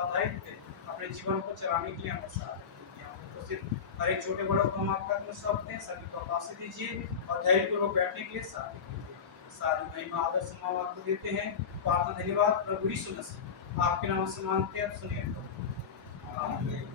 का दायित्व अपने जीवन को चलाने के लिए हमें साथ है। हम तो सिर्फ हर एक छोटे बड़ों को हम आपका कर सकते हैं, सभी को आशीष दीजिए और धैर्यपूर्वक बैठने के लिए साथ दीजिए। सारी महिमा आदर सम्मान आपको देते हैं। प्रार्थना धन्यवाद प्रभु यीशु मसीह आपके नाम से मांगते हैं, सुनिए तो आमीन।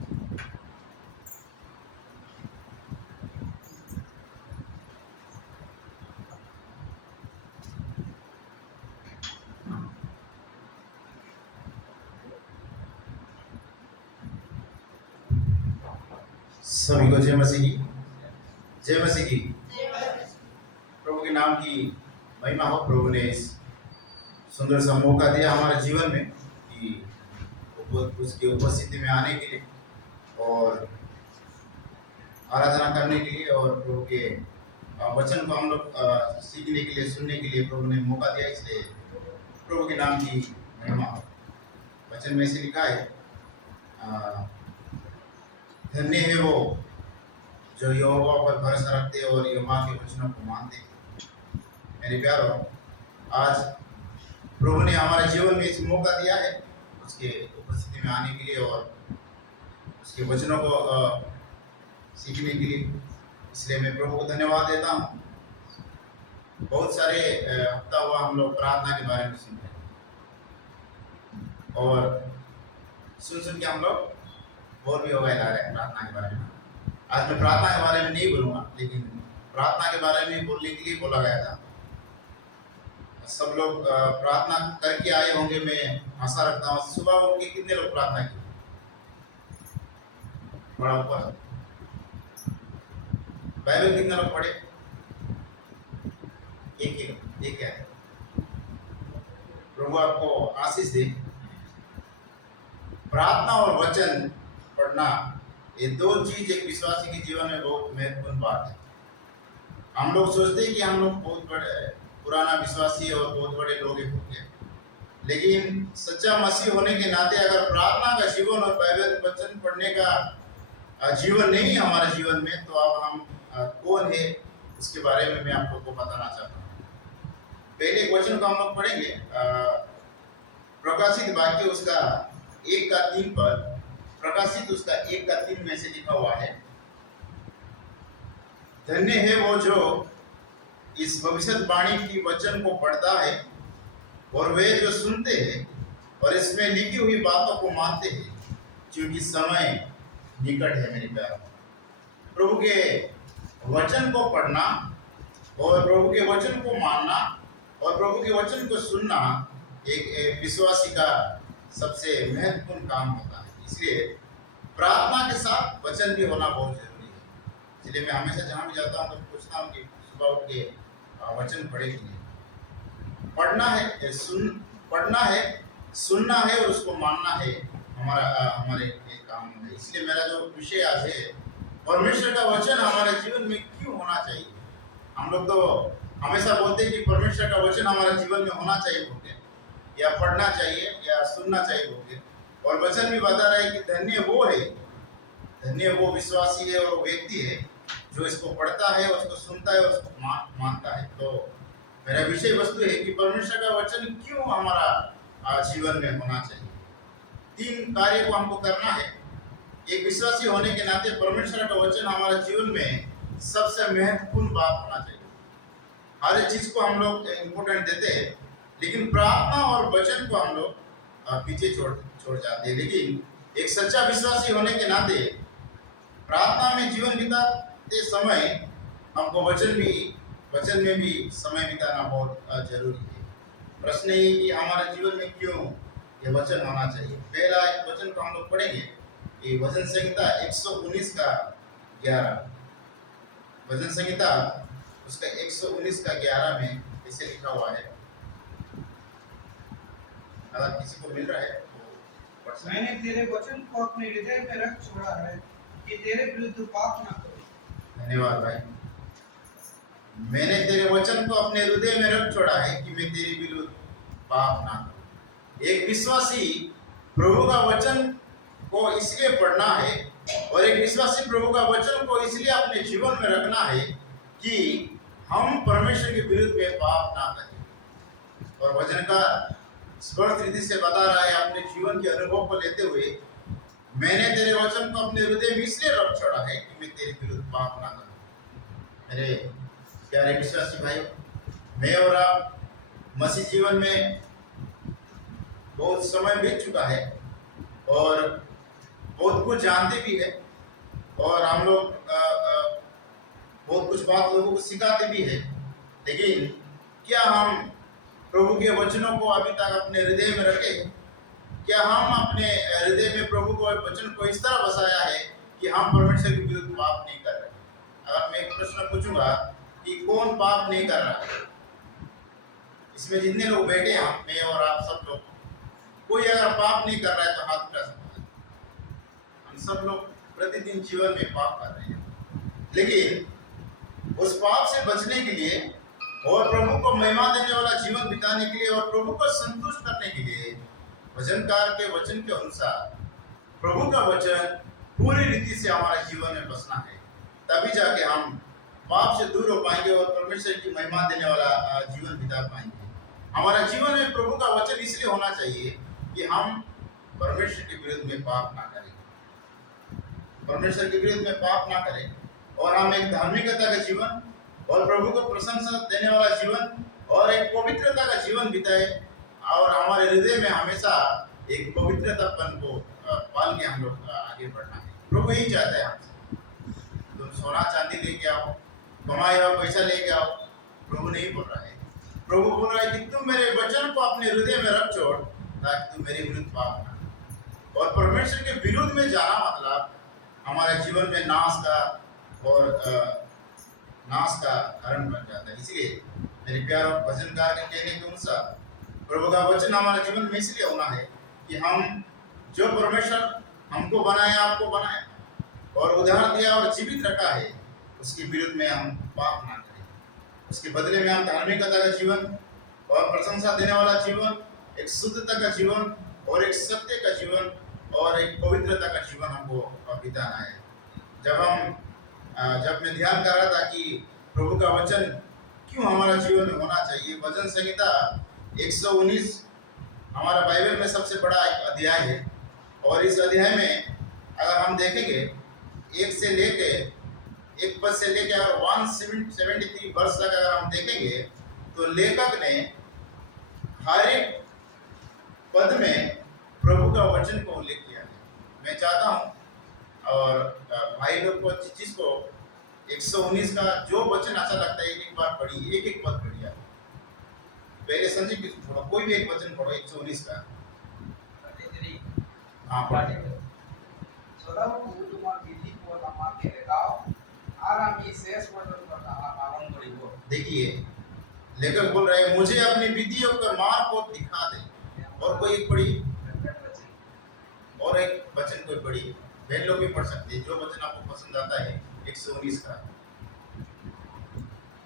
सभी को जय मसीह की। जय मसीह की। प्रभु के नाम की महिमा हो। प्रभु ने इस सुंदर सा मौका दिया हमारे जीवन में कि उसकी उपस्थिति में आने के लिए और आराधना करने के लिए और प्रभु के वचन को हम लोग सीखने के लिए, सुनने के लिए प्रभु ने मौका दिया। इसलिए प्रभु के नाम की महिमा हो। वचन में से लिखा है, धन्य है वो जो यहोवा पर भरोसा रखते और यहोवा के वचनों को मानते। मेरे प्यारों, आज प्रभु ने हमारे जीवन में इस मौका दिया है उसके उपस्थिति में आने के लिए और उसके वचनों को सीखने के लिए। इसलिए मैं प्रभु को धन्यवाद देता हूँ। बहुत सारे हफ्ता हुआ हम लोग प्रार्थना के बारे में सुनते हैं और सुन के हम लोग और भी हो गए जा रहे हैं प्रार्थना के बारे में। आज मैं प्रार्थना के बारे में नहीं बोलूँगा, लेकिन प्रार्थना के बारे में बोलने के लिए बोला गया था। सब लोग प्रार्थना करके आए होंगे, मैं आशा रखता हूँ। सुबह उठ के कितने लोग प्रार्थना की? बड़ा ऊपर। बाइबल कितने लोग पढ़े? एक ही, एक है। प्रभु आपको आशीष दे। प्रार्थना और वचन पढ़ना, ये दो चीज एक विश्वासी के जीवन में बहुत महत्वपूर्ण बात है। हम लोग सोचते हैं कि हम लोग बहुत बड़े पुराना विश्वासी और बहुत बड़े लोग हैं, लेकिन सच्चा मसीह होने के नाते अगर प्रार्थना का जीवन और बाइबल वचन पढ़ने का जीवन नहीं है हमारे जीवन में, तो अब हम कौन है उसके बारे में मैं आपको बताना चाहता हूँ। पहले एक वचन को हम लोग पढ़ेंगे, प्रकाशित वाक्य उसका 1:3 पर। प्रकाशित उसका 1:3 में से लिखा हुआ है, धन्य है वो जो इस भविष्यवाणी की वचन को पढ़ता है और वे जो सुनते हैं और इसमें लिखी हुई बातों को मानते हैं, क्योंकि समय निकट है। मेरे प्यार, प्रभु के वचन को पढ़ना और प्रभु के वचन को मानना और प्रभु के वचन को सुनना एक विश्वासी का सबसे महत्वपूर्ण काम होता है। इसलिए प्रार्थना के साथ वचन भी होना बहुत जरूरी है। इसलिए मैं हमेशा जहाँ भी जाता हूँ तो पूछता हूँ कि सुबह उठ के वचन पढ़े कि नहीं। पढ़ना है, पढ़ना है, सुनना है और उसको मानना है हमारे काम में। इसलिए मेरा जो विषय आज है, परमेश्वर का वचन हमारे जीवन में क्यों होना चाहिए। हम लोग तो हमेशा बोलते हैं कि परमेश्वर का वचन हमारे जीवन में होना चाहिए बोलते हैं, या पढ़ना चाहिए या सुनना चाहिए बोलते हैं। और वचन भी बता रहा है कि धन्य वो है, धन्य वो विश्वासी है और वो व्यक्ति है जो इसको पढ़ता है, उसको सुनता है, उसको मानता है। तो मेरा विषय वस्तु है कि परमेश्वर का वचन क्यों हमारा जीवन में होना चाहिए। 3 कार्य को हमको करना है। एक विश्वासी होने के नाते परमेश्वर का वचन हमारे जीवन में सबसे महत्वपूर्ण बात होना चाहिए। हर एक चीज को हम लोग इम्पोर्टेंट देते हैं, लेकिन प्रार्थना और वचन को हम लोग पीछे छोड़ जाते हैं। लेकिन एक सच्चा विश्वासी होने के नाते प्रार्थना में जीवन बिताते समय हमको वचन में भी समय बिताना बहुत जरूरी है। प्रश्न ये कि हमारे जीवन में क्यों ये वचन होना चाहिए। पहला एक वचन को हम लोग पढ़ेंगे, ये वचन संहिता 119:11। वचन संहिता उसका 119:11 में इसे लिखा हुआ है। अगर किसी को मिल रहा है तो मैंने तेरे वचन को अपने हृदय में रख छोड़ा है कि तेरे विरुद्ध पाप ना करूं। धन्यवाद भाई। मैंने तेरे वचन को अपने हृदय में रख छोड़ा है कि मैं तेरे विरुद्ध पाप ना करूं। एक विश्वासी प्रभु का वचन को इसलिए पढ़ना है और एक विश्वासी प्रभु का वचन को इसलिए अपने जीवन में रखना है कि हम परमेश्वर के विरुद्ध में पाप ना करें। और वचन का स्पष्ट रीति से बता रहा है अपने जीवन के अनुभव को लेते हुए, मैंने तेरे वचन को अपने हृदय में इसलिए रख छोड़ा है कि मैं तेरे विरुद्ध पाप ना करूं। मेरे प्यारे विश्वासी भाई, मैं और आप मसीह जीवन में बहुत समय बीत चुका है और बहुत कुछ जानते भी है, और हम लोग बहुत कुछ बात लोगों को सिखाते भी है। लेकिन क्या हम प्रभु के वचनों को अभी तक अपने हृदय में रखे? क्या हम अपने हृदय में प्रभु को वचन को इस तरह बसाया है कि हम परमेश्वर के विरुद्ध पाप नहीं कर रहे? अगर मैं एक प्रश्न पूछूंगा कि कौन पाप नहीं कर रहा है, इसमें जितने लोग बैठे हैं, मैं और आप सब लोग, कोई अगर पाप नहीं कर रहा है तो हाथ उठा सकता है। हम सब लोग प्रतिदिन जीवन में पाप कर रहे हैं, लेकिन उस पाप से बचने के लिए और प्रभु को महिमा देने वाला जीवन बिताने के लिए और प्रभु को संतुष्ट करने के लिए वचनकार के वचन के अनुसार प्रभु का वचन पूरी रीति से हमारे जीवन में बसना है। तभी जाके हम पाप से दूर हो पाएंगे और परमेश्वर की महिमा देने वाला जीवन बिता पाएंगे। हमारा जीवन में प्रभु का वचन इसलिए होना चाहिए कि हम परमेश्वर के विरुद्ध में पाप ना करें, परमेश्वर के विरुद्ध में पाप ना करें, और हम एक धार्मिकता का जीवन और प्रभु को प्रशंसा देने वाला जीवन और एक पवित्रता का जीवन बिताए, और हमारे हृदय में हमेशा एक पवित्रतापन को पाल के हम लोग आगे बढ़ना है। प्रभु यही चाहता है हमसे। तुम सोना चांदी लेके आओ, कमाए हुआ पैसा लेके आओ, प्रभु नहीं बोल रहा है। प्रभु बोल रहा है कि तुम मेरे वचन को अपने हृदय में रख छोड़, ताकि तुम मेरे विरुद्ध पाप ना। और परमेश्वर के विरुद्ध में जाना मतलब हमारे जीवन में नाश का कारण बन जाता है। इसलिए मेरे प्यारे भजनकार के कहने के अनुसार प्रभु का वचन हमारे जीवन में इसलिए होना है कि हम जो परमेश्वर हमको बनाया, आपको बनाया और उद्धार दिया और जीवित रखा है, उसके विरुद्ध में हम पाप ना करें। उसके बदले में हम धार्मिकता का जीवन और प्रशंसा देने वाला जीवन, एक शुद्धता का जीवन और एक सत्य का जीवन और एक पवित्रता का जीवन हमको बिताना है। जब मैं ध्यान कर रहा था कि प्रभु का वचन क्यों हमारा जीवन में होना चाहिए, वचन संहिता 119 हमारा बाइबल में सबसे बड़ा एक अध्याय है, और इस अध्याय में अगर हम देखेंगे एक पद से लेके अगर 173 वर्ष तक अगर हम देखेंगे, तो लेखक ने हर एक पद में प्रभु का वचन को उल्लेख किया है। मैं चाहता हूँ और भाई लोग को जिसको 119 का जो वचन अच्छा लगता है एक बार पढ़िए, एक पद पढ़िए। पहले संजय की थोड़ा कोई भी एक वचन पढ़ो 119 का। हाँ पढ़िए। देखिए लेखक बोल रहे हैं, मुझे अपनी विधियों का मार्ग को दिखा दे। और कोई एक पढ़िए, और एक वचन कोई पढ़िए, बहन लोग भी पढ़ सकते हैं जो वचन आपको पसंद आता है 119 का।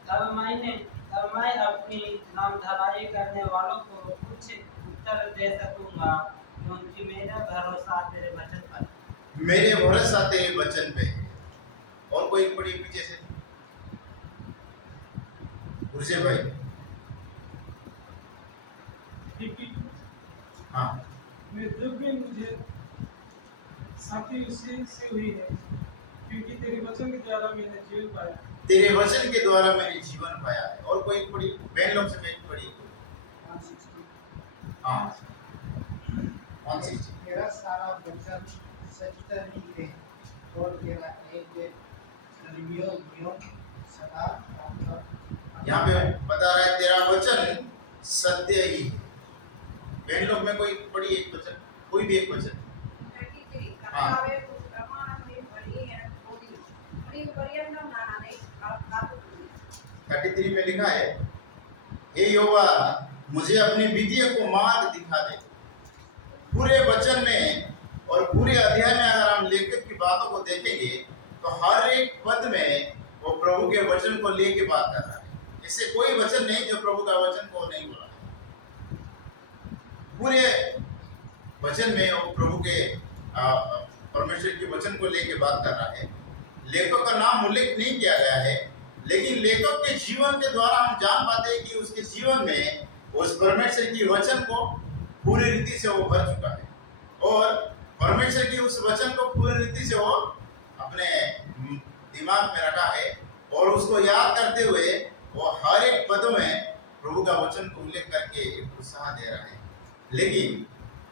तब मैं अपनी नामधराई करने वालों को कुछ उत्तर दे सकूंगा, क्योंकि मेरा भरोसा तेरे वचन पर है। मेरे भरोसा तेरे वचन पे है। और कोई पढ़िए पीछे से, गुरजे भाई। हाँ, मुझे शांति उसी से हुई है, क्योंकि तेरे वचन के द्वारा मैंने जीवन पाया। तेरे वचन के द्वारा मैंने जीवन पाया है। और कोई पढ़ी, बहन लोग से मैं पढ़ी। हाँ 160। तेरा सारा वचन सत्य ही है, और तेरा एक नियम सदा यहाँ पे बता रहा है तेरा वचन सत्य ही है। बहन लोग में कोई पढ़ी एक वचन, कोई भी एक वचन। हाँ 33 में लिखा है, हे यहोवा मुझे अपनी विधियों को मार्ग दिखा दे। पूरे वचन में और पूरे अध्याय में अगर हम लेखक की बातों को देखेंगे तो हर एक पद में वो प्रभु के वचन को लेके बात कर रहा है। इससे कोई वचन नहीं जो प्रभु का वचन को नहीं बोला है। पूरे वचन में वो प्रभु के परमेश्वर के वचन को लेके बात कर रहा है। लेखक का नाम उल्लेख नहीं किया गया है, लेकिन लेखक के जीवन के द्वारा हम जान पाते हैं कि उसके जीवन में उस परमेश्वर की वचन को पूरी रीति से वो भर चुका है और परमेश्वर की उस वचन को पूरी रीति से वो अपने दिमाग में रखा है और उसको याद करते हुए वो हर एक पद में प्रभु का वचन को उल्लेख करके एक उत्साह दे रहा है। लेकिन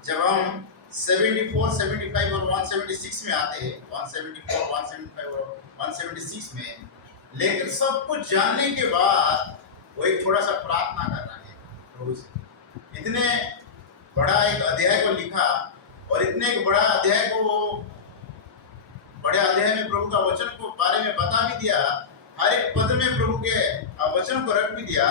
जब हम 74, 75 और 176 में आते हैं, 174, 175 और 176 में, लेकिन सब कुछ जानने के बाद वो एक थोड़ा सा प्रार्थना कर रहा है प्रभु से। इतने बड़ा एक अध्याय को लिखा और इतने एक बड़ा अध्याय को बड़े अध्याय में प्रभु का वचन को बारे में बता भी दिया, हर एक पद में प्रभु के वचन को रख भी दिया।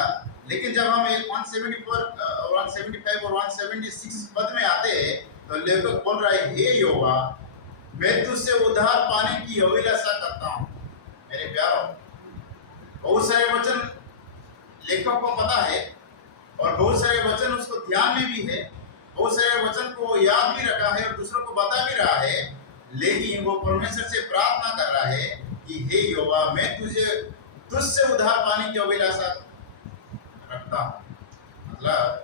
लेकिन जब हम एक 174, 175 और 176 पद में आते हैं तो लेखक बोल रहा है, हे यहोवा, मैं तुझसे उद्धार पाने की अभिलाषा करता हूँ। मेरे प्यारों, बहुत सारे वचन लेखक को पता है और बहुत सारे वचन उसको ध्यान में भी है, बहुत सारे वचन को याद भी रखा है और दूसरों को बता भी रहा है। लेकिन वो परमेश्वर से प्रार्थना कर रहा है कि हे यहोवा, मैं तुझसे उद्धार पाने की अभिलाषा रखता हूँ। मतलब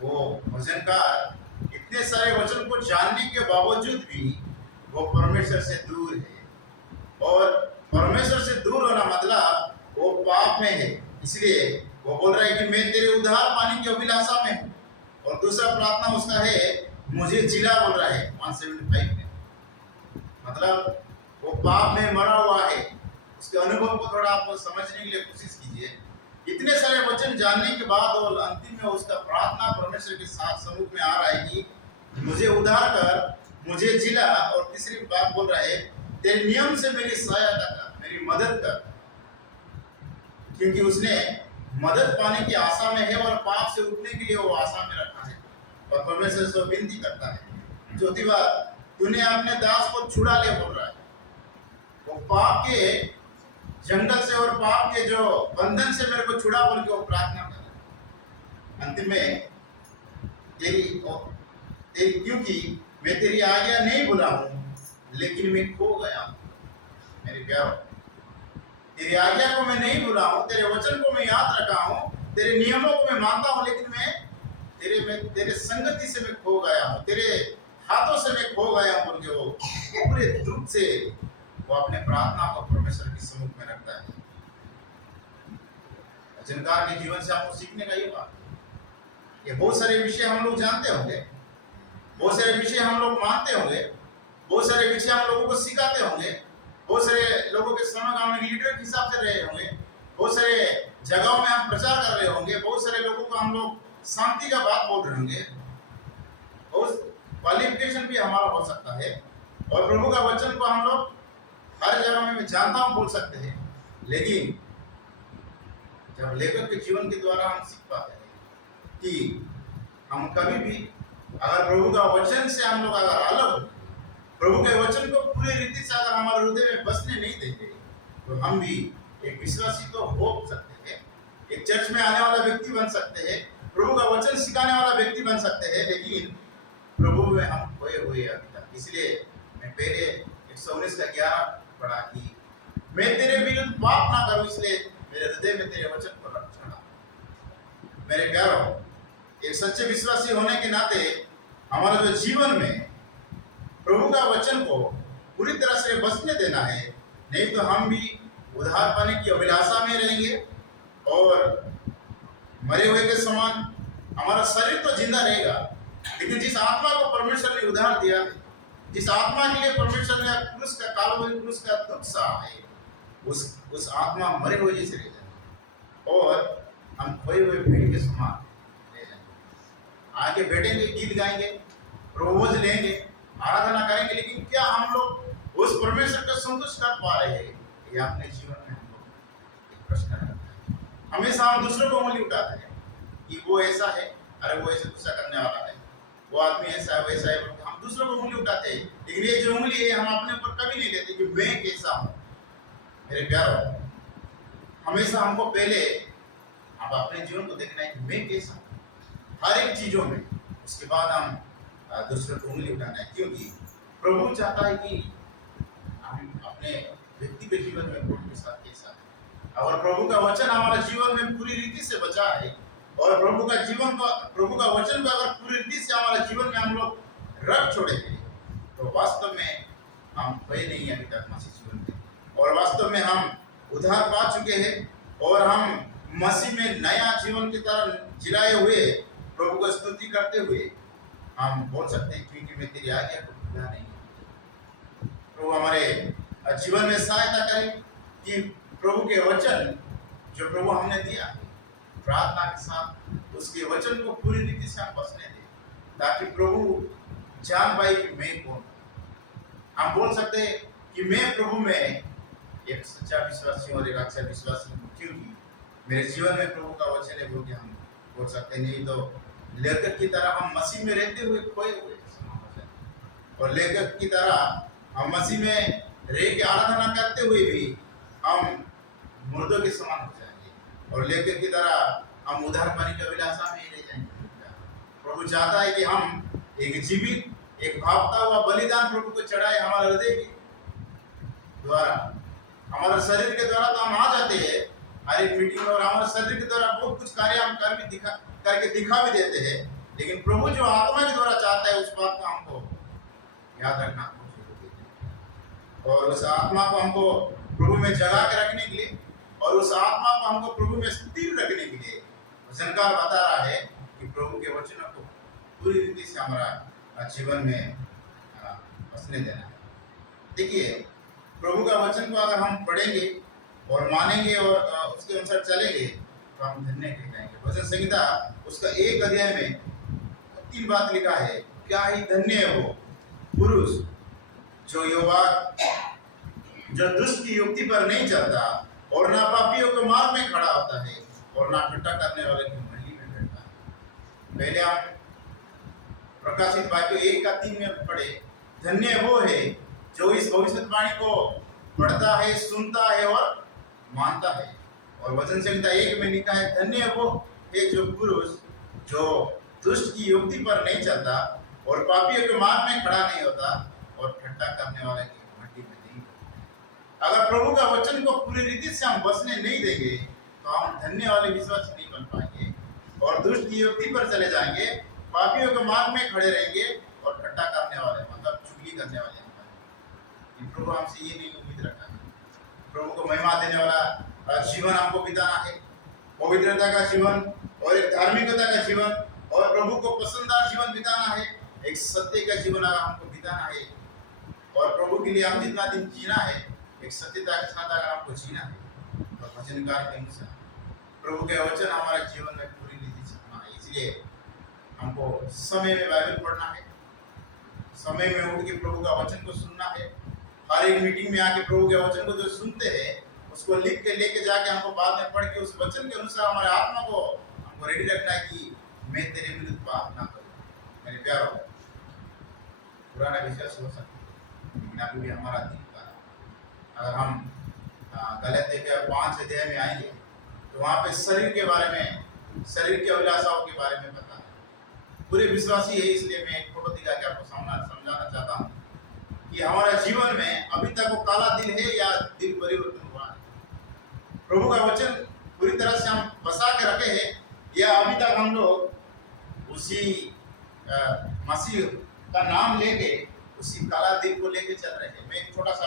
वो भजनकार इतने सारे वचन को जानने के बावजूद भी वो परमेश्वर से दूर है और परमेश्वर से दूर होना मतलब वो पाप में है। इसलिए वो बोल रहा है कि मैं तेरे उद्धार पाने की अभिलाषा में हूँ। और दूसरा प्रार्थना उसका है, मुझे जिला, बोल रहा है 175 में। मतलब वो पाप में मरा हुआ है। उसके अनुभव को थोड़ा आप समझने के लिए कोशिश कीजिए। इतने सारे वचन जानने के बाद और अंतिम में उसका प्रार्थना परमेश्वर के साथ सम्मुख में आ रहा है कि मुझे उद्धार कर, मुझे जिला, और तीसरी बात बोल रहा है, तेरे नियम से मेरी सहायता कर, मेरी मदद कर। क्योंकि उसने मदद पाने की आशा में है और पाप से उठने के लिए वो आशा में रखा है और परमेश्वर से विनती करता है। चौथी बात, तूने अपने दास को छुड़ा ले, बोल रहा है। वो पाप के जंगल से और पाप के जो बंधन से मेरे को छुड़ा बोल के वो प्रार्थना कर रहा है। अंतिम में तेरी क्योंकि मैं तेरी आज्ञा नहीं भूला हूं, लेकिन मैं खो गया हूं। मेरे प्यारो, तेरी आज्ञा को मैं नहीं भूला हूं, तेरे वचन को मैं याद रखा हूं, तेरे नियमों को मैं मानता हूं, लेकिन मैं तेरे संगति से मैं खो गया हूं, तेरे हाथों से मैं खो गया हूं बोल के वो पूरे दुख से वो अपने प्रार्थना को परमेश्वर के सम्मुख में रखता है। वचनकार के जीवन से आपको सीखने का ये बात है। ये बहुत सारे विषय हम लोग जानते होंगे, बहुत सारे विषय हम लोग मानते होंगे, बहुत सारे विषय हम लोगों को सिखाते होंगे, बहुत सारे लोगों के समगांव में लीडर के हिसाब से रहे होंगे, बहुत सारे जगहों में हम प्रचार कर रहे होंगे, बहुत सारे लोगों को हम लोग शांति का बात बोल रहे होंगे, बहुत क्वालिफिकेशन भी हमारा हो सकता है और प्रभु का वचन को हम लोग हर जगह में मैं जानता हूं बोल सकते हैं। लेकिन जब लेखक के जीवन के द्वारा हम सीख पाते हैं कि हम कभी भी अगर प्रभु का वचन से हम लोग अगर अलग, प्रभु के वचन को पूरी रीति से अगर हमारे हृदय में बसने नहीं देते, तो हम भी एक विश्वासी तो हो सकते हैं, एक चर्च में आने वाला व्यक्ति बन सकते हैं, प्रभु का वचन सिखाने वाला व्यक्ति बन सकते हैं, लेकिन प्रभु में हम खोए हुए अभी तक। इसलिए मैं पहले 119 का 11 पढ़ा कि मैं तेरे विरुद्ध पाप ना करूं, इसलिए मेरे हृदय में तेरे वचन को रख छोड़ा। मेरे प्यारों, एक सच्चे विश्वासी होने के नाते हमारा जो जीवन में प्रभु का वचन को पूरी तरह से बसने देना है, नहीं तो हम भी उद्धार पाने की अभिलाषा में रहेंगे और मरे हुए के समान हमारा शरीर तो जिंदा रहेगा, लेकिन जिस आत्मा को परमेश्वर ने उद्धार दिया है, जिस आत्मा के लिए परमेश्वर ने क्रूस का कालवरी क्रूस का दुख सहा है, उस आत्मा मरे हुए जैसे रह जाए और हम खोए हुए भेड़ के समान रह जाएंगे। आगे बैठेंगे, गीत गाएंगे, प्रभुभोज लेंगे, आराधना करेंगे, लेकिन क्या हम लोग उस परमेश्वर को संतुष्ट कर पा रहे हैं? ये अपने जीवन में हम लोग एक प्रश्न रहता है। हमेशा हम दूसरों को उंगली उठाते हैं कि वो ऐसा है, अरे वो ऐसे गुस्सा करने वाला है, वो आदमी ऐसा है, वैसा है, हम दूसरों को उंगली उठाते हैं। लेकिन ये जो उंगली है हम अपने ऊपर कभी नहीं लेते कि मैं कैसा हूँ। मेरे प्यारों, हमेशा हमको पहले आप अपने जीवन को देखना है कि मैं कैसा हूँ हर एक चीजों में, उसके बाद हम दूसरों को उंगली उठाना है। क्योंकि प्रभु चाहता है कि हम अपने व्यक्तिगत जीवन में प्रभु के साथ कैसा है, और प्रभु का वचन हमारे जीवन में पूरी रीति से बचा है, और प्रभु का वचन को अगर पूरी रीति से हमारे जीवन में हम लोग रख छोड़ेंगे तो वास्तव में हम भय नहीं अभी तक मसीह जीवन में, और वास्तव में हम उद्धार पा चुके हैं और हम मसीह में नया जीवन की तरह जिलाए हुए प्रभु को स्तुति करते हुए हम बोल सकते हैं क्योंकि मैं तेरी आज्ञा को भूला नहीं। प्रभु हमारे जीवन में सहायता करे कि प्रभु के वचन जो प्रभु हमने दिया प्रार्थना के साथ उसके वचन को पूरी रीति से हम बसने दें ताकि प्रभु जान पाए कि मैं कौन। हम बोल सकते हैं कि मैं प्रभु में एक सच्चा विश्वासी और एक अच्छा विश्वासी हूँ क्योंकि मेरे जीवन में प्रभु का वचन है, बोल के हम बोल सकते नहीं तो लेखक की तरह हम मसीह में रहते हुए खोए हुए और लेखक की तरह हम मसीह में रह के आराधना करते हुए भी हम मुर्दों के समान हो जाएंगे और लेखक की तरह हम उधार पाने की अभिलाषा में ही रह जाएंगे। प्रभु चाहता है कि हम एक जीवित एक भावता हुआ बलिदान प्रभु को चढ़ाए हमारे हृदय के द्वारा, हमारे शरीर के द्वारा तो हम आ जाते हैं हर एक मीटिंग में और हमारे शरीर के द्वारा बहुत कुछ कार्य हम करके दिखा भी देते हैं, लेकिन प्रभु जो आत्मा के द्वारा चाहता है उस बात को हमको याद रखना और उस आत्मा को हमको प्रभु में जगा के रखने के लिए और उस आत्मा को हमको प्रभु में स्थिर रखने के लिए वचनकार बता रहा है कि प्रभु के वचनों को पूरी रीति से हमारा जीवन में बसने देना है। देखिए प्रभु का वचन को अगर हम पढ़ेंगे और मानेंगे और उसके अनुसार चलेंगे तो हम धन्य कहलाएंगे। वचन संहिता उसका 1 अध्याय में 3 बात लिखा है, क्या ही धन्य है वो पुरुष जो दुष्ट की युक्ति पर नहीं चलता और ना पापियों के मार्ग में खड़ा होता है और ना ठट्ठा करने वाले की मंडली में बैठता है। पहले हम प्रकाशित वाक्य 1:3 में पढ़े, धन्य वो है जो इस भविष्यवाणी को पढ़ता है, सुनता है और मानता है। और वचन संहिता 1 में लिखा है, धन्य वो है जो पुरुष जो दुष्ट की युक्ति पर नहीं चलता और पापियों के मार्ग में खड़ा नहीं होता और ठट्ठा करने वाले की मंडी में नहीं। अगर प्रभु का वचन को पूरी रीति से हम बसने नहीं देंगे तो हम धन्य वाले विश्वासी नहीं बन पाएंगे और दुष्ट की युक्ति पर चले जाएंगे, पापियों के मार्ग में खड़े रहेंगे और ठट्ठा करने वाले मतलब चुगली करने वाले हैं। प्रभु हमसे ये नहीं उम्मीद रखा है। प्रभु को महिमा देने वाला जीवन हमको बिताना है, पवित्रता का जीवन और एक धार्मिकता का जीवन और प्रभु को पसंददार जीवन बिताना है, एक सत्य का जीवन अगर हमको बिताना है और प्रभु के लिए हम जितना दिन जीना है एक सत्यता के साथ अगर हमको जीना है तो वचनकार के अनुसार प्रभु के वचन हमारे जीवन में पूरी रीति से होना है। इसलिए हमको समय में बाइबल पढ़ना है, समय में उठ के प्रभु का वचन को सुनना है, हर एक मीटिंग में आके प्रभु के वचन को जो सुनते हैं उसको लिख के लेके जाके हमको बाद में पढ़ के उस वचन के अनुसार हमारे आत्मा को हमको रेडी रखना है कि मैं तेरे विरुद्ध पाप ना करूं। मेरे प्यारों, पुराना विश्वास हो सकता है लेकिन अभी भी हमारा दिल का अगर हम गलती के 5 अध्याय में आएंगे तो वहाँ पे शरीर के बारे में, शरीर की अभिलाषाओं के बारे में बता है। पूरे विश्वासी है, इसलिए मैं एक फोटो दिखा के आपको समझाना चाहता हूँ कि हमारा जीवन में अभी तक वो काला दिल है या दिल परिवर्तन हुआ है। प्रभु का वचन पूरी तरह से हम बसा के रखे हैं या अभी तक हम लोग उसी मसीह का नाम लेके उसी काला दिल को लेके चल रहे हैं। मैं एक छोटा सा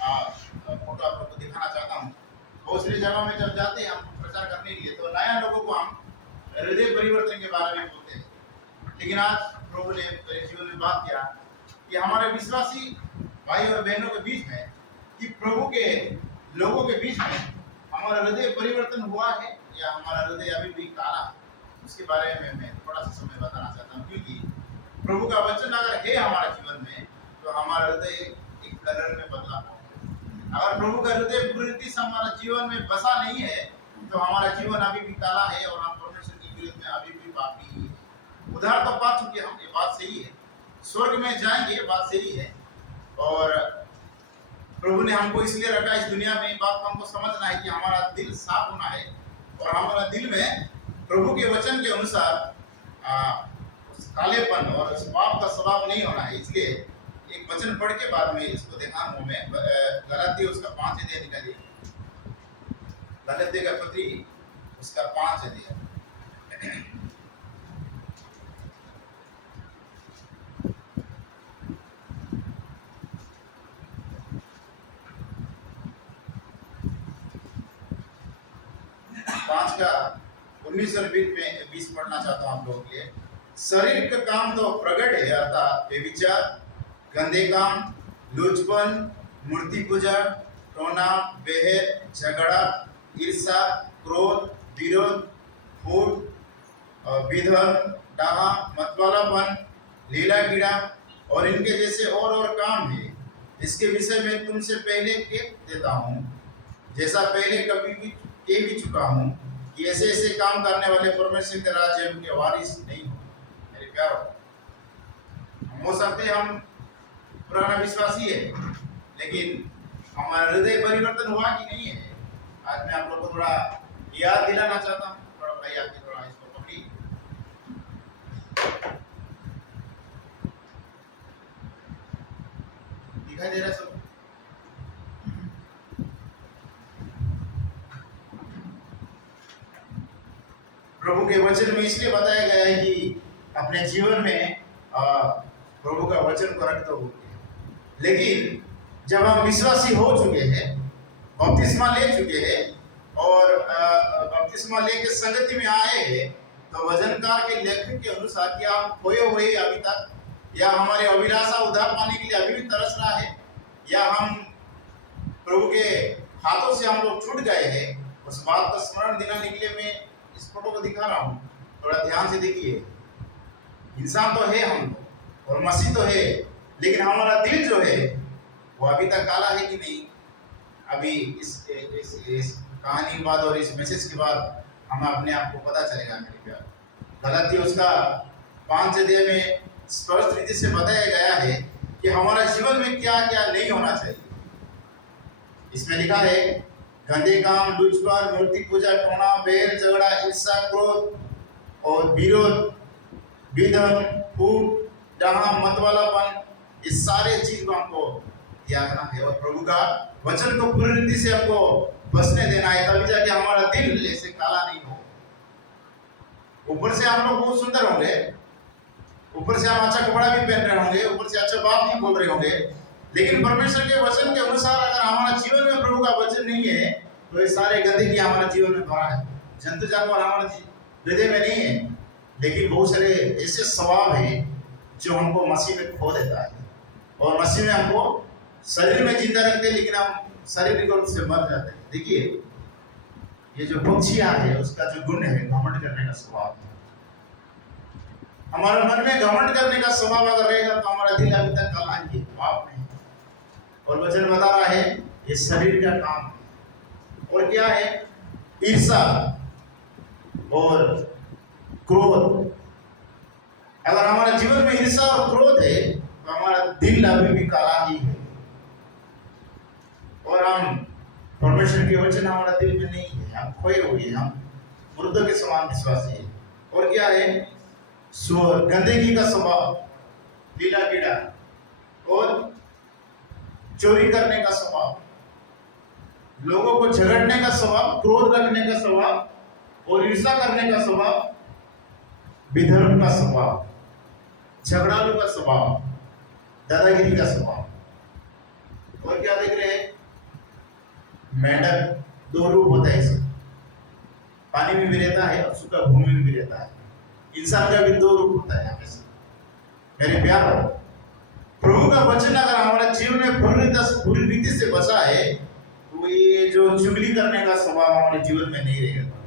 फोटो आप लोगों को दिखाना चाहता हूँ। बहुत सारी जगह में जब जाते हैं हम प्रचार करने के लिए तो नया लोगों को हम हृदय परिवर्तन के बारे में बोलते हैं, लेकिन आज प्रभु ने मेरे जीवन में बात किया कि हमारे विश्वासी भाई और बहनों के बीच में कि प्रभु के लोगों के बीच में हमारा हृदय परिवर्तन हुआ है या हमारा हृदय अभी भी काला है, उसके बारे में मैं थोड़ा सा समय बताना चाहता हूँ। क्योंकि प्रभु का वचन अगर है हमारे जीवन में तो हमारा हृदय एक कलर में बदला होगा। अगर प्रभु का हृदय पूरी रीति से हमारा जीवन में बसा नहीं है तो हमारा जीवन अभी भी काला है और हम परमेश्वर की विरुद्ध में अभी भी पापी ही है। उधार तो पा चुके हम, ये बात सही है, स्वर्ग में जाएंगे, ये बात सही है, और प्रभु ने हमको इसलिए रखा इस दुनिया में। बात को हमको समझना है कि हमारा दिल साफ होना है और हमारा दिल में प्रभु के वचन के अनुसार कालेपन और पाप का स्वभाव नहीं होना है। इसलिए एक वचन पढ़ के बाद में इसको देखा हूं मैं, गलाती उसका 5 अध्याय निकालिए, गलाती का पत्री उसका 5 अध्याय। 19 और 20 पढ़ना चाहता हूँ आप लोगों के लिए। शरीर का काम तो प्रकट है, अर्थात व्यभिचार, गंदे काम, लुचपन, मूर्ति पूजा, टोना, बेहद, झगड़ा, ईर्षा, क्रोध, विरोध, फूट, विधर्म, डाहा, मतवालापन, लीला कीड़ा और इनके जैसे और काम है। इसके विषय में तुमसे पहले कह देता हूँ, जैसा पहले कभी भी कह भी चुका हूँ, कि ऐसे ऐसे काम करने वाले परमेश्वर के राज्य के वारिस नहीं हो। मेरे प्यारो, हो सकते हम पुराना विश्वासी है, लेकिन हमारा हृदय परिवर्तन हुआ कि नहीं है। आज मैं आप लोग को थोड़ा याद दिलाना चाहता हूँ। थोड़ा भाई आके थोड़ा इसको पकड़ी, दिखाई दे रहा है सब? प्रभु के वचन में इसलिए बताया गया है कि अपने जीवन में प्रभु का वचन को रखते हो। लेकिन जब हम विश्वासी हो चुके हैं, बपतिस्मा ले चुके हैं और बपतिस्मा लेके संगति में आए हैं, तो वचनकार के लेखन के अनुसार क्या हम खोए हुए अभी तक, या हमारे अभिलाषा उद्धार पाने के लिए अभी भी तरस रहा है, या हम प्रभु के हाथों से हम लोग छूट गए हैं, उस बात का स्मरण दिलाने के लिए मैं इस फोटो को दिखा रहा हूँ। थोड़ा ध्यान से देखिए। इंसान तो है हम लोग और मसीह तो है, लेकिन हमारा दिल जो है वो अभी तक काला है कि नहीं। अभी इस कहानी के बाद और इस मैसेज के बाद हम अपने आप को पता चलेगा मेरे प्यार। गलातियों उसका 5 अध्याय में स्पष्ट रीति से बताया गया है कि हमारा जीवन में क्या क्या नहीं होना चाहिए। इसमें लिखा है, गंदे काम, लुचपन, मूर्ति पूजा, टोना, बैर, झगड़ा, ईर्षा, क्रोध और विरोध, विधर्म, फूट, डाहा, मतवालापन, इस सारे चीज को हमको त्यागना है और प्रभु का वचन को पूरी रीति से हमको बसने देना है, तभी जाके हमारा दिल ऐसे काला नहीं हो। ऊपर से हम लोग बहुत सुंदर होंगे, ऊपर से हम अच्छा कपड़ा भी पहन रहे होंगे, ऊपर से अच्छा बात भी बोल रहे होंगे, लेकिन परमेश्वर के वचन के अनुसार अगर हमारा जीवन में प्रभु का वचन नहीं है, तो ये सारे गंदगी हमारा जीवन में भरा है। जंतु जानवर हमारे हृदय में नहीं है, लेकिन बहुत सारे ऐसे स्वभाव है जो हमको मसीह में खो देता है, और मसीह में हमको शरीर में जिंदा रखते हैं, लेकिन हम शारीरिक रूप से मर जाते हैं। देखिए, ये जो पक्षियां है उसका जो गुण है घमंड करने का स्वभाव है। हमारे मन में घमंड करने का स्वभाव अगर रहेगा तो हमारा दिल अभी तक काला है, पाप नहीं। और वचन बता रहा है ये शरीर का काम है। और क्या है? ईर्षा और क्रोध। अगर हमारे जीवन में ईर्षा और क्रोध है तो हमारा दिल अभी भी काला ही है, और हम परमेश्वर के वचन हमारा दिल में नहीं है, हम खोए हुए हैं, हम मुर्दों के समान विश्वासी है। और क्या है? गंदगी का स्वभाव, लीला कीड़ा और चोरी करने का स्वभाव, लोगों को झगड़ने का स्वभाव, क्रोध रखने का स्वभाव और ईर्षा करने का स्वभाव, विधर्म का स्वभाव, झगड़ालू का स्वभाव, दादागिरी का स्वभाव। और क्या देख रहे हैं? मेंढक दो रूप होता है इसका, पानी में भी रहता है और सूखा भूमि में भी रहता है। इंसान का भी दो रूप होता है हमेशा। मेरे प्यारो, प्रभु का वचन अगर हमारे जीवन में पूरी रीति से बसा है, तो ये जो चुगली करने का स्वभाव हमारे जीवन में नहीं रहेगा।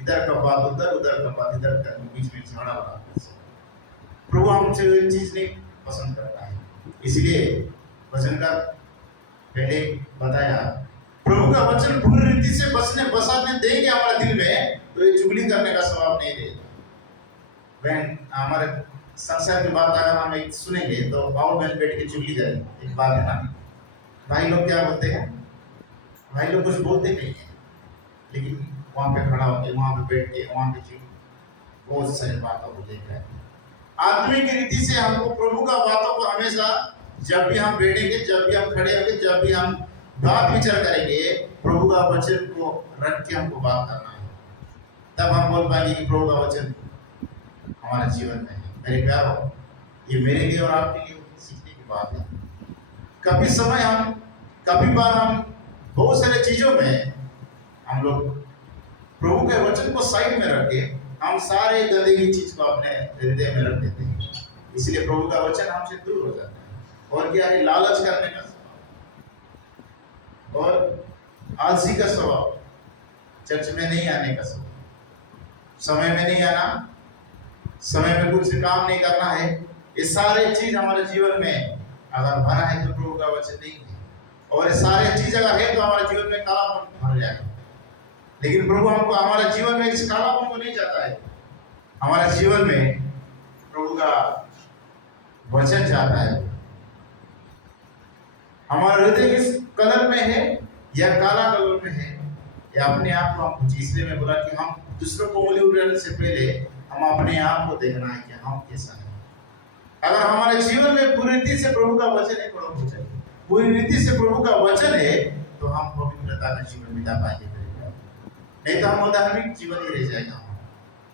इधर का बात उधर, उधर का बात इधर कर, बीच में झगड़ा हो। प्रभु हमसे ये चीज नहीं पसंद करता है, इसलिए वचन का पहले बताया, प्रभु का वचन पूरी रीति से बसाने देंगे हमारे दिल में, तो ये चुगली करने का स्वभाव नहीं रहेगा। बहन, हमारे संसार की बात अगर हम एक सुनेंगे तो भाव बहन बैठ के चुगली करेंगे। एक बात है ना, भाई लोग क्या बोलते हैं? भाई लोग कुछ बोलते नहीं है, लेकिन वहां पे खड़ा होकर, वहां पे बैठ के, वहां पे बहुत सारी बातों को देख रहे हैं। आत्मिक रीति से हमको प्रभु का बातों को हमेशा, जब भी हम बैठेंगे, जब भी हम खड़े होंगे, जब भी हम बात विचार करेंगे, प्रभु का वचन को रख के हमको बात करना है। तब हम बोल पाएंगे कि प्रभु का वचन हमारे जीवन में है। मेरे प्यारो, ये मेरे लिए और आपके लिए सीखने की बात है। कभी बार हम बहुत सारे चीजों में हम लोग प्रभु के वचन को साइड में रख के हम सारे गंदगी चीज को अपने हृदय में रख देते हैं। इसलिए प्रभु का वचन हमसे दूर हो जाता है। और क्या है? लालच करने का स्वभाव और आलसी का स्वभाव, चर्च में नहीं आने का स्वभाव, समय में नहीं आना, समय में कुछ काम नहीं करना है, ये सारे चीज हमारे जीवन में अगर भरा है तो प्रभु का वचन नहीं है। और ये सारे चीज अगर है तो हमारे जीवन में कालापन भर जाएगा। लेकिन प्रभु हमको हमारे जीवन में इस कालापन को नहीं चाहता है। हमारे जीवन में प्रभु का वचन चाहता है। हमारा हृदय किस कलर में है, या काला कलर में है, या अपने आप को हम, इसलिए मैं बोला कि हम दूसरों को उंगली उठाने से पहले हम अपने आप को देखना है कि हम कैसा है। अगर हमारे जीवन में पूरी रीति से प्रभु का वचन है, पूरी रीति से प्रभु का वचन है, तो हम पवित्रता का जीवन बिता पाएंगे। नहीं तो हम अधार्मिक जीवन ही रह जाएगा।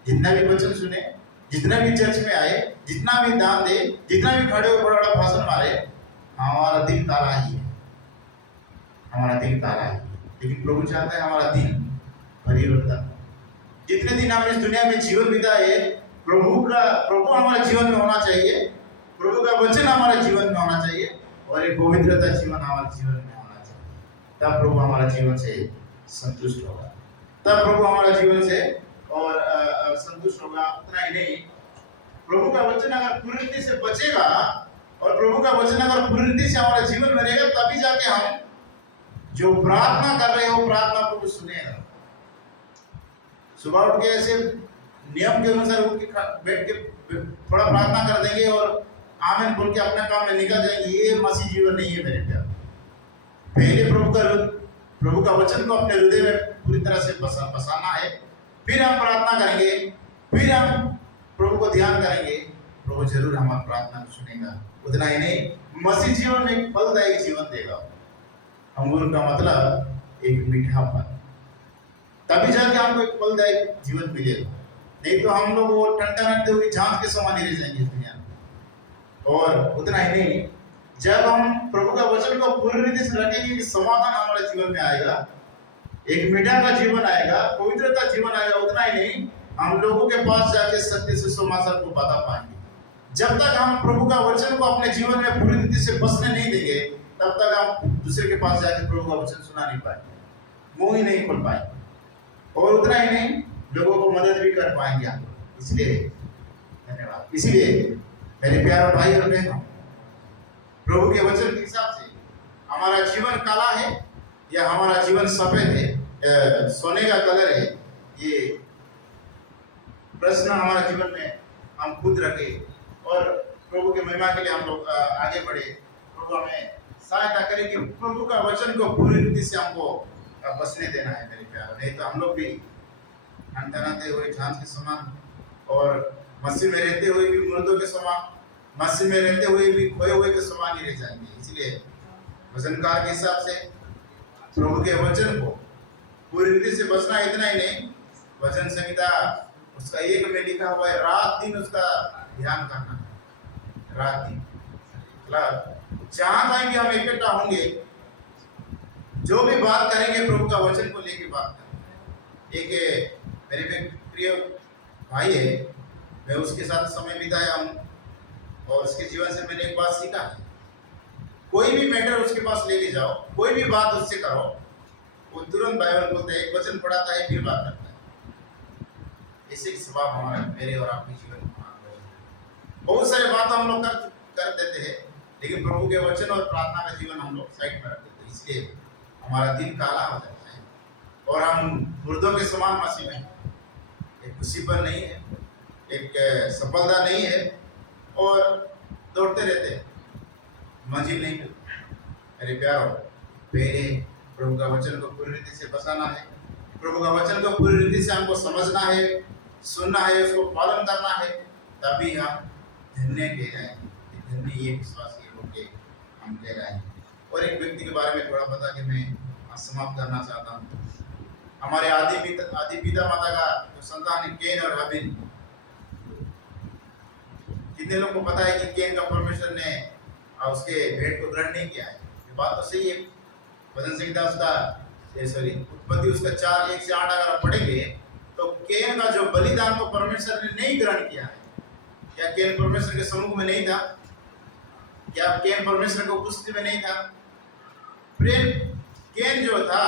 जितना भी वचन सुने, जितना भी चर्च में आए, जितना भी दान दे, जितना भी खड़े हो बड़ा बड़ा भाषण मारे, हमारा दिल काला ही है, हमारा दिल काला है। लेकिन प्रभु चाहता है हमारा दिल परिवर्तन। जितने दिन हम इस दुनिया में जीवन बिताए, प्रभु हमारे जीवन में होना चाहिए, प्रभु का वचन हमारे जीवन में होना चाहिए, और एक पवित्रता जीवन हमारे जीवन में होना चाहिए। तब प्रभु हमारा जीवन से संतुष्ट होगा, तब प्रभु हमारा जीवन से और संतुष्ट होगा। उतना ही नहीं, प्रभु का वचन अगर पूरी रीति से बचेगा और प्रभु का वचन अगर पूरी रीति से हमारे जीवन में रहेगा, तभी जाके हम जो प्रार्थना कर रहे हो प्रार्थना प्रभु सुनेगा। सुबह उठ के ऐसे नियम के अनुसार उठ के बैठ के थोड़ा प्रार्थना कर देंगे और आमीन बोल के अपने काम में निकल जाएंगे, ये मसीह जीवन नहीं है मेरे प्यार। पहले प्रभु का वचन को अपने हृदय में पूरी तरह से बसाना है, फिर हम प्रार्थना करेंगे, फिर हम प्रभु को ध्यान करेंगे, प्रभु जरूर हमारी प्रार्थना को सुनेगा। उतना ही नहीं, मसीह जीवन में एक फलदायक जीवन देगा। अंगूर का मतलब एक मीठा फल, तभी जाके हमको एक फलदायक जीवन मिलेगा। नहीं तो हम लोग वो टंटानते हुए झांझ के समान ही रह जाएंगे इस दुनिया में। और उतना ही नहीं, जब हम प्रभु का वचन को पूरी रीति से रखेंगे कि समाधान हमारे जीवन में आएगा, एक मीठा का जीवन आएगा, पवित्रता जीवन आएगा। उतना ही नहीं, हम लोगों के पास जाके सत्य से समाचार को बता पाएंगे। जब तक हम प्रभु का वचन को अपने जीवन में पूरी रीति से बसने नहीं देंगे, तब तक हम दूसरे के पास जाके प्रभु का वचन सुना नहीं पाएंगे, मुंह ही नहीं खोल पाएंगे, और उतना ही नहीं, लोगों को मदद भी कर पाएंगे हम। इसलिए धन्यवाद। इसलिए मेरे प्यारे भाई और बहनों, प्रभु के वचन के हिसाब से हमारा जीवन काला है या हमारा जीवन सफेद है, सोने का कलर है, ये प्रश्न हमारे जीवन में हम खुद रखें और प्रभु के महिमा के लिए हम लोग आगे बढ़े। प्रभु हमें सहायता करे कि प्रभु का वचन को पूरी रीति से हमको बसने देना है मेरे प्यारे। नहीं तो हम लोग भी टंटनाते हुए झांझ के समान और मसीह में रहते हुए भी मुर्दों के समान, मसीह में रहते हुए भी खोए हुए के समान ही रह जाएंगे। इसलिए वचनकार के हिसाब से प्रभु के वचन को पूरी रीति से बसना, इतना ही नहीं, वचन संहिता उसका एक में लिखा हुआ है, रात दिन उसका ध्यान करना, रात दिन। मतलब जहां कहीं भी हम इकट्ठा होंगे, जो भी बात करेंगे प्रभु का वचन को लेके बात करेंगे। एक मेरे प्रिय भाई है, मैं उसके साथ समय बिताया हूँ और उसके जीवन से मैंने एक बात सीखा है, कोई भी मैटर उसके पास लेके जाओ, कोई भी बात उससे करो, वो तुरंत बाइबल बोलता है, एक वचन पढ़ाता है, फिर बात करता है। ऐसे स्वभाव हमारा, मेरे और आपके जीवन में बहुत सारे बात हम लोग कर देते हैं, लेकिन प्रभु के वचन और प्रार्थना का जीवन हम लोग साइड में रख देते हैं। इसलिए हमारा दिल काला हो जाता है और हम मुर्दों के समान मसीह में, एक खुशी पर नहीं है, एक सफलता नहीं है और दौड़ते रहते हैं, मंजिल नहीं मिलती। मेरे प्यारों, पहले प्रभु का वचन को पूरी रीति से बसाना है, प्रभु का वचन को पूरी रीति से हमको समझना है, सुनना है, उसको पालन करना है, तभी हम धन्य कहलाएंगे। धन्य ये विश्वासी लोग के हम कहलाएंगे। और एक व्यक्ति के बारे में थोड़ा बता के मैं समाप्त करना चाहता हूँ। हमारे आदि पिता माता का जो संतान है, केन और हाबिल। कितने लोग को पता है कि केन का परमेश्वर ने उसके भेंट को ग्रहण नहीं किया है? ये बात तो सही है, वचन संहिता उसका सॉरी उत्पत्ति उसका 4:1 से 8 अगर आप पढ़ेंगे तो केन का जो बलिदान तो परमेश्वर ने नहीं ग्रहण किया है। क्या केन परमेश्वर के सम्मुख में नहीं था? क्या केन परमेश्वर की उपस्थिति में नहीं था? प्रेम केन जो था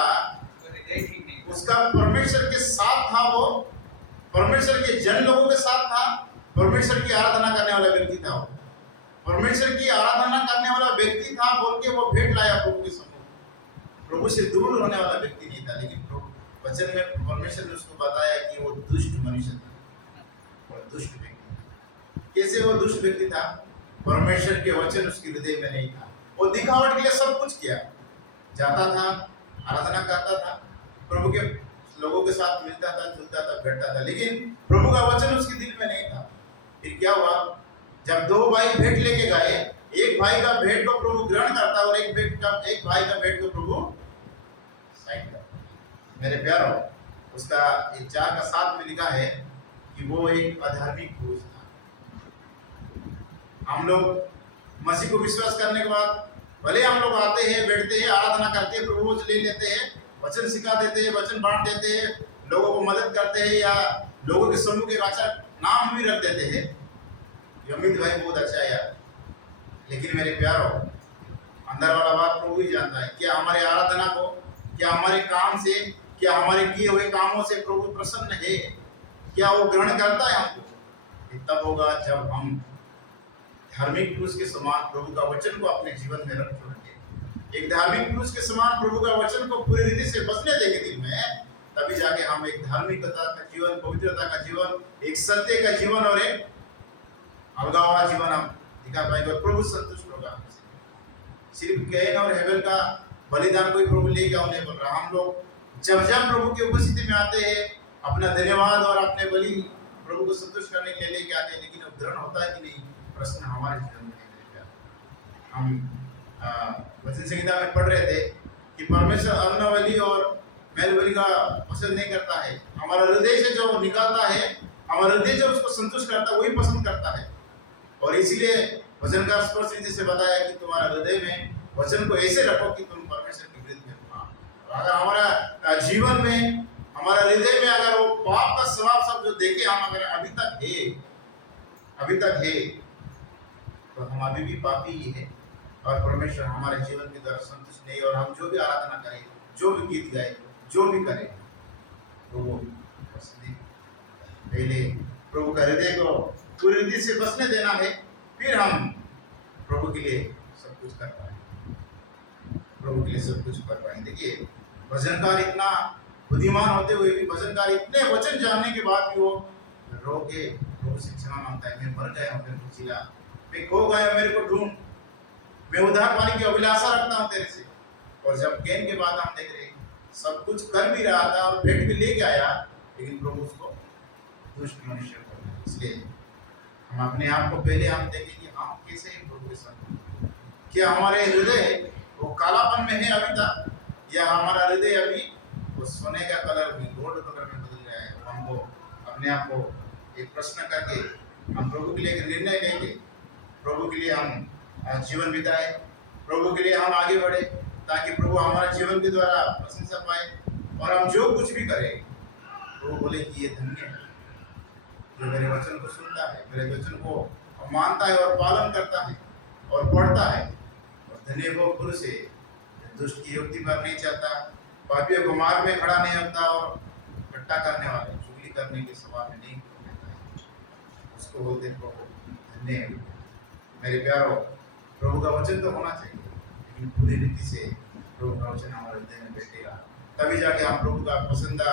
उसका परमेश्वर के साथ था, वो परमेश्वर के जन लोगों के साथ था, परमेश्वर की आराधना करने वाला व्यक्ति था। वो परमेश्वर की आराधना करने वाला व्यक्ति था बोल के वो भेंट लाया प्रभु के सम्मुख। प्रभु से दूर होने वाला व्यक्ति नहीं था, लेकिन प्रभु वचन में परमेश्वर ने उसको बताया कि वो दुष्ट मनुष्य था और दुष्ट व्यक्ति। कैसे वो दुष्ट व्यक्ति था? परमेश्वर के वचन उसके हृदय में नहीं था। वो दिखावट के लिए सब कुछ किया, जाता था, आराधना करता था, प्रभु के लोगों के साथ मिलता था, जुलता था, बैठता था, लेकिन प्रभु का वचन उसके दिल में नहीं था। फिर क्या हुआ? जब दो भाई भेंट लेके गए, एक भाई का भेंट को प्रभु ग्रहण करता और एक भाई का भेंट को प्रभु साइड करता। मेरे प्यारों, उसका 4:7 में लिखा है कि वो एक अधार्मिक पुरुष था। हम लोग मसीह को विश्वास करने के बाद भले हम लोग आते हैं, बैठते हैं, आराधना करते हैं, प्रभु ले लेते हैं, वचन सिखा देते हैं, वचन बांट देते हैं, लोगों को मदद करते हैं या लोगों के सम्मुख एक अच्छा नाम भी रख देते हैं। अमित भाई बहुत अच्छा है यार, लेकिन मेरे प्यारों, अंदर वाला बात प्रभु ही जानता है। क्या हमारे आराधना को, क्या हमारे काम से, क्या हमारे किए हुए कामों से प्रभु प्रसन्न है? क्या वो ग्रहण करता है हमको? तब होगा जब हम धार्मिक पुरुष के समान प्रभु का वचन को अपने जीवन में रख छोड़ेंगे। एक धार्मिक पुरुष के समान प्रभु का वचन को पूरी रीति से बसने देंगे दिल में, तभी जाके हम एक धार्मिकता का जीवन, पवित्रता का जीवन, एक सत्य का जीवन और एक अलगाव का जीवन हम दिखा पाएंगे और प्रभु संतुष्ट होगा। सिर्फ कैन और हेबेल का बलिदान कोई प्रभु लेगा उन्हें बोल रहा। हम लोग जब जब प्रभु की उपस्थिति में आते हैं, अपना धन्यवाद और अपने बलि प्रभु को संतुष्ट करने के लिए लेके आते हैं, लेकिन वो ग्रहण होता है कि नहीं, प्रश्न हमारे जीवन में नहीं। हम वचन संहिता में पढ़ रहे थे कि परमेश्वर अन्न बलि और मेल बलि का पसंद नहीं करता है। हमारा हृदय से जो निकालता है, हमारा हृदय जो उसको संतुष्ट करता है, वही पसंद करता है। और इसलिए वचन का स्पष्ट रीति से बताया कि तुम्हारा हृदय में वचन को ऐसे रखो कि तुम परमेश्वर की विरुद्ध में हो। अगर हमारा जीवन में, हमारा हृदय में अगर वो पाप का स्वभाव सब जो देखे हम अगर अभी तक है, तो हम अभी भी पापी ही है और परमेश्वर हमारे जीवन के द्वारा संतुष्ट नहीं। और हम जो भी आराधना करें, जो भी गीत गाए, जो भी करें, तो वो पहले प्रभु का हृदय को पूरी रीति से बसने देना है, फिर हम प्रभु के लिए सब कुछ कर पाएंगे। प्रभु के लिए सब कुछ कर पाएंगे। देखिए, भजनकार इतना बुद्धिमान होते हुए भी, भजनकार इतने वचन जानने के बाद भी वो रो के प्रभु से क्षमा मांगता है। मैं मर गया हूँ, मेरे को जिला, मैं खो गया, मेरे को ढूंढ, मैं उद्धार पाने की अभिलाषा रखता हूँ तेरे से। और जब कैन के बाद हम देख रहे सब कुछ कर भी रहा था और भेंट भी लेके आया, लेकिन प्रभु उसको दुष्ट मनुष्य को। इसलिए हम अपने आप को पहले हम देखें कि हम कैसे हैं प्रभु के साथ। क्या हमारे हृदय वो कालापन में है अभी तक, या हमारा हृदय अभी वो सोने का कलर में, गोल्ड कलर में बदल गया है? तो हमको अपने आप को एक प्रश्न करके हम प्रभु के लिए एक निर्णय लेंगे, प्रभु के लिए हम जीवन बिताए, प्रभु के लिए हम आगे बढ़े, ताकि प्रभु हमारे जीवन के द्वारा प्रशंसा पाए। और हम जो कुछ भी करें, प्रभु बोले कि ये धन्य है जो मेरे वचन को सुनता है, मेरे वचन को मानता है और पालन करता है और पढ़ता है। और धन्य वो पुरुष है दुष्ट की युक्ति पर नहीं चलता, पापियों को मार्ग में खड़ा नहीं होता और ठट्टा करने वाले, चुगली करने के स्वभाव में नहीं रहता है, उसको बोलते प्रभु धन्य है। मेरे प्यारों, प्रभु का वचन तो होना चाहिए, लेकिन पूरी रीति से प्रभु का वचन हमारे हृदय में बैठेगा, तभी जाके हम प्रभु का पसंदा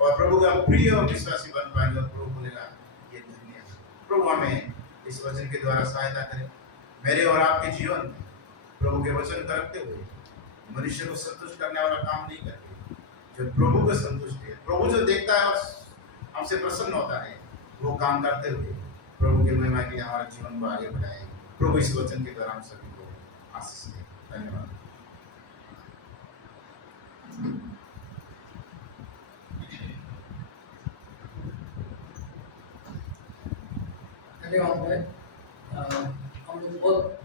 और प्रभु का प्रिय और विश्वासी बन पाएंगे। और प्रभु बोलेगा ये धन्य है। प्रभु हमें इस वचन के द्वारा सहायता करें। मेरे और आपके जीवन में प्रभु के वचन को रखते हुए मनुष्य को संतुष्ट करने वाला काम नहीं करते, जो प्रभु को संतुष्ट है, प्रभु जो देखता है और हमसे प्रसन्न होता है, वो काम करते हुए प्रभु के महिमा के लिए हमारे जीवन को आगे बढ़ाए। प्रभु इस वचन के द्वारा हम सभी को आशीष दे। धन्यवाद। धन्यवाद। हम लोग बहुत